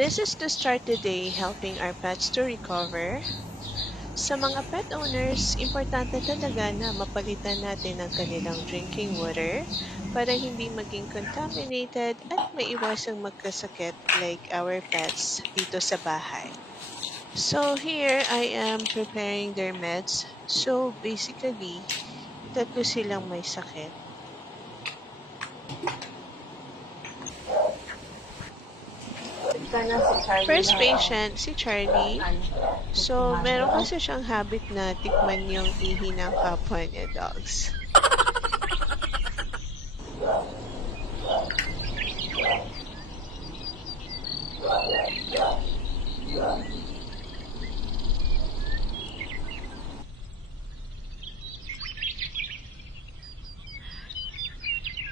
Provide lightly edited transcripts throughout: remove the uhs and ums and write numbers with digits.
This is to start the day helping our pets to recover. Sa mga pet owners, importante talaga na mapalitan natin ang kanilang drinking water para hindi maging contaminated at maiwasang magkasakit like our pets dito sa bahay. So here I am preparing their meds. So basically, tatlo silang may sakit. First patient, si Charlie. So, meron kasi siyang habit na tikman yung ihi ng kapwa niya dogs.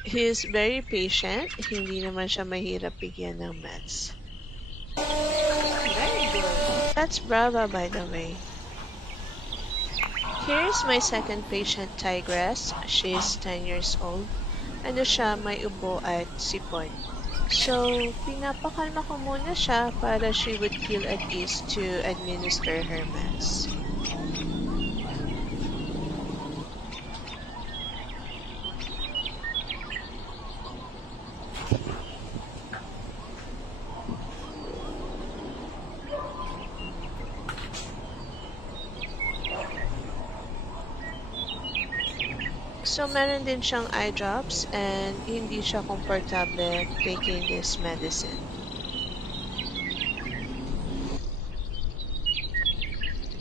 He is very patient. Hindi naman siya mahirap bigyan ng meds. Very good. That's Brava, by the way. Here's my second patient, Tigress. She's 10 years old. Ano siya, may ubo at sipon. So, pinapakalma ko muna siya para she would feel at ease to administer her meds. So, meron din siyang eye drops and hindi siya komportable taking this medicine.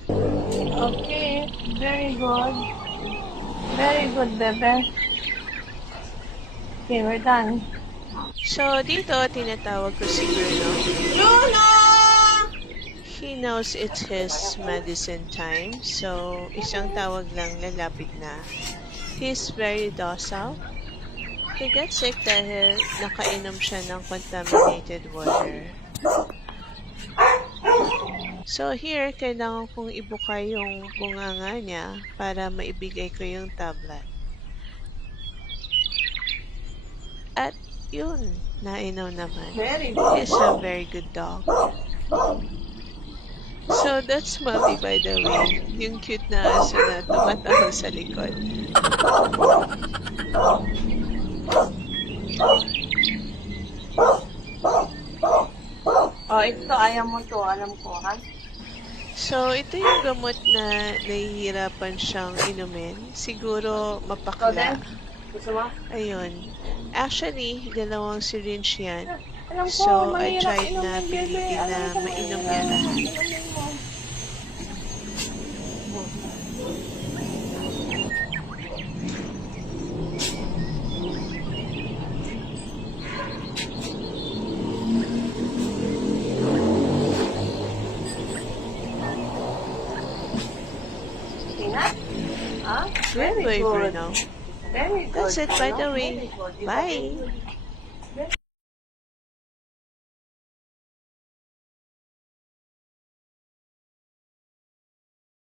Okay, very good. Very good, Bebe. Okay, we're done. So, dito, tinatawag ko si Bruno. Luna! He knows it's his medicine time, so isang tawag lang lalapit na. He's very docile. He gets sick dahil nakainom siya ng contaminated water. So here, kailangan kong ibuka yung bunganga niya para maibigay ko yung tablet. At yun, nainom naman. Very good. He's a very good dog. So that's Mommy, by the way. Yung cute na aso na tumataho sa likod. Oh, ito, ayaw mo to. Alam ko, ha? So, ito yung gamot na nahihirapan siyang inumin. Siguro mapakla. Gusto mo? Ayun. Actually, dalawang syringe yan. Alam ko, So, I mahirap tried na inumin, Bebe. pilitin na Alam ko, mainom mahirap. niya lahat. Inumin mo. Okay na? Ah, Good very boy, good. Bruno. Very good. That's it, by the Ano? way. Very good. Bye!